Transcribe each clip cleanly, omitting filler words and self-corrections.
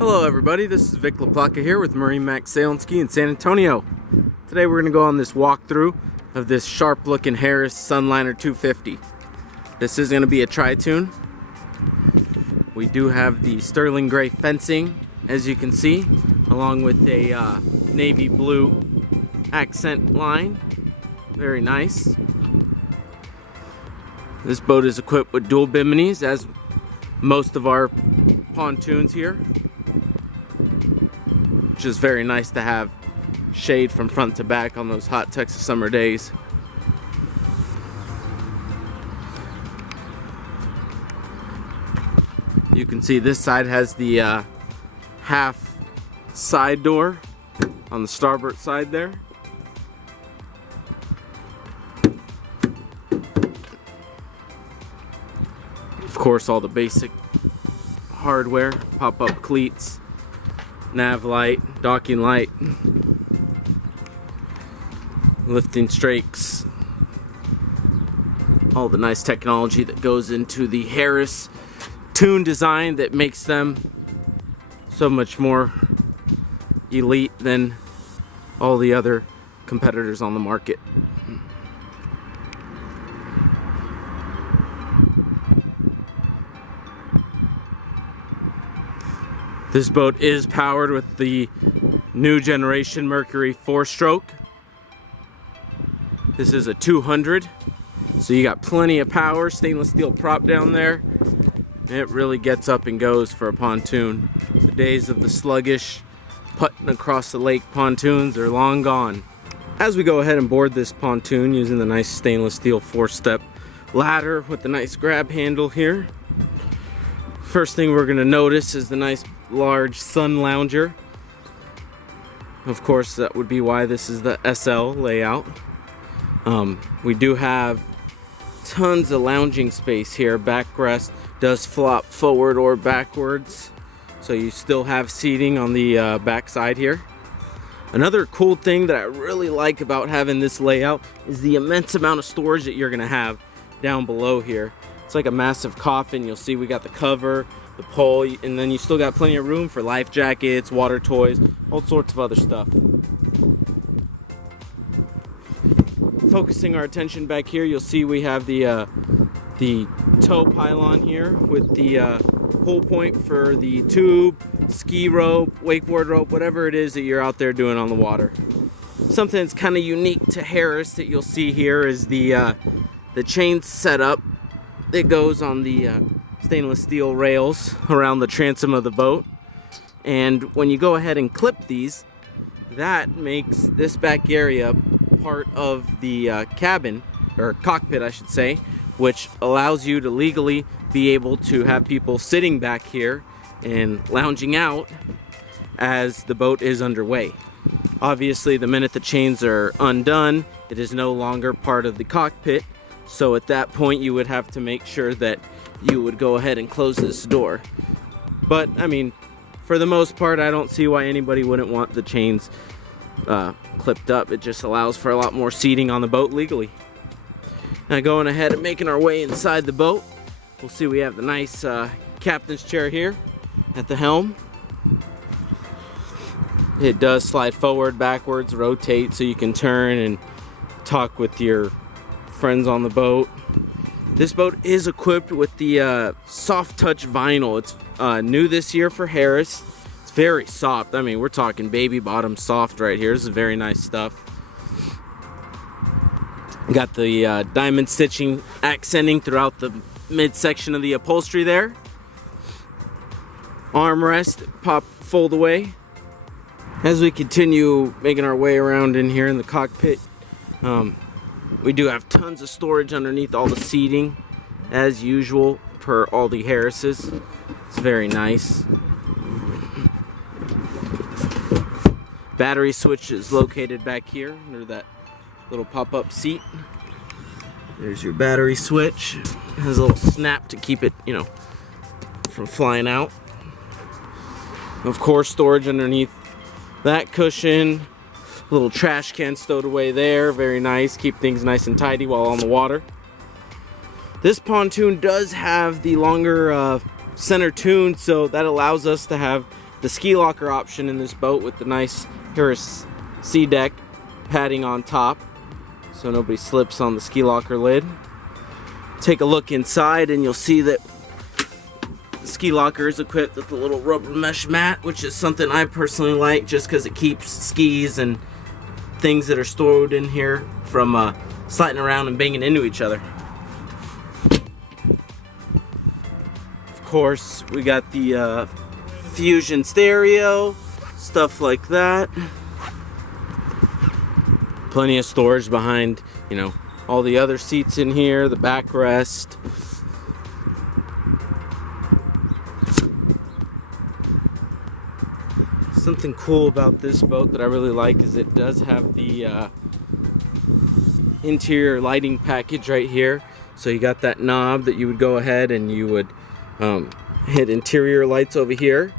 Hello everybody, this is Vic LaPlaca here with MarineMax Sail and Ski in San Antonio. Today we're going to go on this walkthrough of this sharp looking Harris Sunliner 250. This is going to be a Tri-toon. We do have the sterling gray fencing, as you can see, along with a navy blue accent line. Very nice. This boat is equipped with dual Biminis, as most of our pontoons here, which is very nice to have shade from front to back on those hot Texas summer days. You can see this side has the half side door on the starboard side there. Of course, all the basic hardware, pop-up cleats, nav light, docking light, lifting strakes, all the nice technology that goes into the Harris toon design that makes them so much more elite than all the other competitors on the market. This boat is powered with the new generation Mercury 4-stroke. This is a 200, so you got plenty of power, stainless steel prop down there. It really gets up and goes for a pontoon. The days of the sluggish putting across the lake pontoons are long gone. As we go ahead and board this pontoon using the nice stainless steel 4-step ladder with the nice grab handle here, first thing we're going to notice is the nice large sun lounger. Of course, that would be why this is the SL layout. We do have tons of lounging space here. Backrest does flop forward or backwards, so you still have seating on the back side here. Another cool thing that I really like about having this layout is the immense amount of storage that you're gonna have down below here. It's like a massive coffin. You'll see we got the cover, the pole, and then you still got plenty of room for life jackets, water toys, all sorts of other stuff. Focusing our attention back here, you'll see we have the tow pylon here with the pull point for the tube, ski rope, wakeboard rope, whatever it is that you're out there doing on the water. Something that's kind of unique to Harris that you'll see here is the chain setup that goes on the stainless steel rails around the transom of the boat. And when you go ahead and clip these, that makes this back area part of the cabin, or cockpit I should say, which allows you to legally be able to have people sitting back here and lounging out as the boat is underway. Obviously, the minute the chains are undone, it is no longer part of the cockpit, so at that point you would have to make sure that you would go ahead and close this door. But I mean, for the most part, I don't see why anybody wouldn't want the chains clipped up. It just allows for a lot more seating on the boat legally. Now, going ahead and making our way inside the boat, we'll see we have the nice captain's chair here at the helm. It does slide forward, backwards, rotate, so you can turn and talk with your friends on the boat. This boat is equipped with the soft touch vinyl. It's new this year for Harris. It's very soft. I mean, we're talking baby bottom soft right here. This is very nice stuff. Got the diamond stitching accenting throughout the midsection of the upholstery there. Armrest, pop, fold away. As we continue making our way around in here in the cockpit, we do have tons of storage underneath all the seating, as usual, per all the Harrises. It's very nice. Battery switch is located back here under that little pop-up seat. There's your battery switch. It has a little snap to keep it, from flying out. Of course, storage underneath that cushion. Little trash can stowed away there. Very nice. Keep things nice and tidy while on the water. This pontoon does have the longer center tune, so that allows us to have the ski locker option in this boat with the nice Harris sea deck padding on top so nobody slips on the ski locker lid. Take a look inside and you'll see that the ski locker is equipped with a little rubber mesh mat, which is something I personally like just because it keeps skis and things that are stored in here from sliding around and banging into each other. Of course, we got the Fusion stereo, stuff like that. Plenty of storage behind, you know, all the other seats in here, the backrest. Something cool about this boat that I really like is it does have the interior lighting package right here. So you got that knob that you would go ahead and you would hit interior lights over here,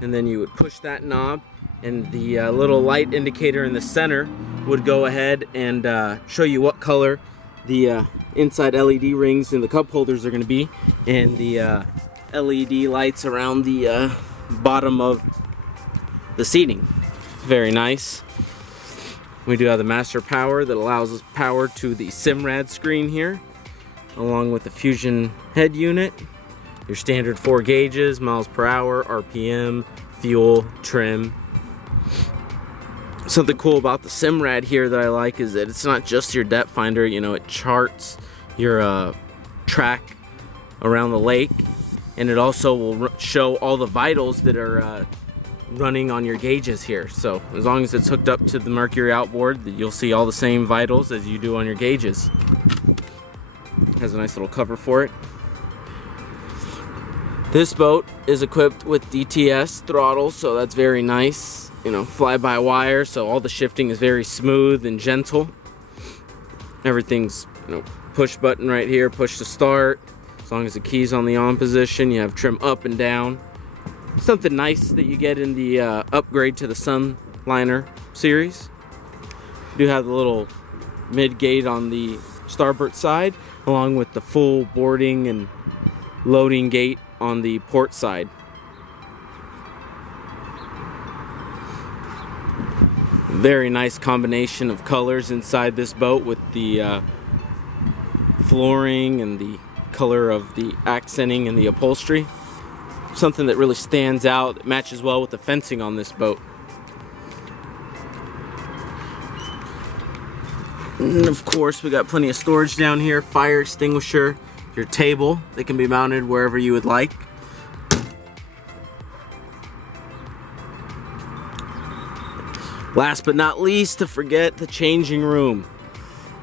and then you would push that knob and the little light indicator in the center would go ahead and show you what color the inside LED rings in the cup holders are going to be, and the LED lights around the bottom of the seating. Very nice. We do have the master power that allows us power to the Simrad screen here, along with the Fusion head unit, your standard 4 gauges, miles per hour, RPM, fuel, trim. Something cool about the Simrad here that I like is that it's not just your depth finder, you know, it charts your track around the lake, and it also will show all the vitals that are running on your gauges here. So as long as it's hooked up to the Mercury outboard, you'll see all the same vitals as you do on your gauges. Has a nice little cover for it. This boat is equipped with DTS throttle, so that's very nice. You know, fly-by-wire, so all the shifting is very smooth and gentle. Everything's, you know, push button right here, push to start. As long as the key's on the on position, you have trim up and down. Something nice that you get in the upgrade to the Sunliner series. You do have the little mid gate on the starboard side, along with the full boarding and loading gate on the port side. Very nice combination of colors inside this boat with the flooring and the color of the accenting and the upholstery. Something that really stands out, that matches well with the fencing on this boat. And of course, we got plenty of storage down here, fire extinguisher, your table that can be mounted wherever you would like. Last but not least, to forget the changing room.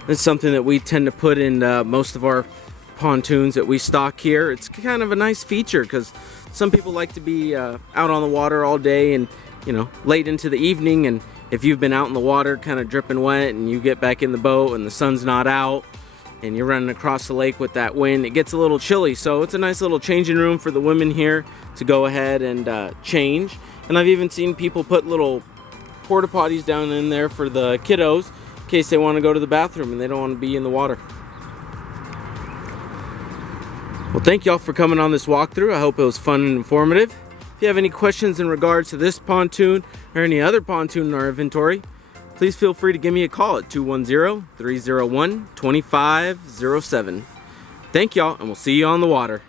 It's something that we tend to put in most of our pontoons that we stock here. It's kind of a nice feature because some people like to be out on the water all day and, you know, late into the evening, and if you've been out in the water kind of dripping wet and you get back in the boat and the sun's not out and you're running across the lake with that wind, it gets a little chilly. So it's a nice little changing room for the women here to go ahead and change. And I've even seen people put little porta potties down in there for the kiddos in case they want to go to the bathroom and they don't want to be in the water. Well, thank y'all for coming on this walkthrough. I hope it was fun and informative. If you have any questions in regards to this pontoon or any other pontoon in our inventory, please feel free to give me a call at 210-301-2507. Thank y'all, and we'll see you on the water.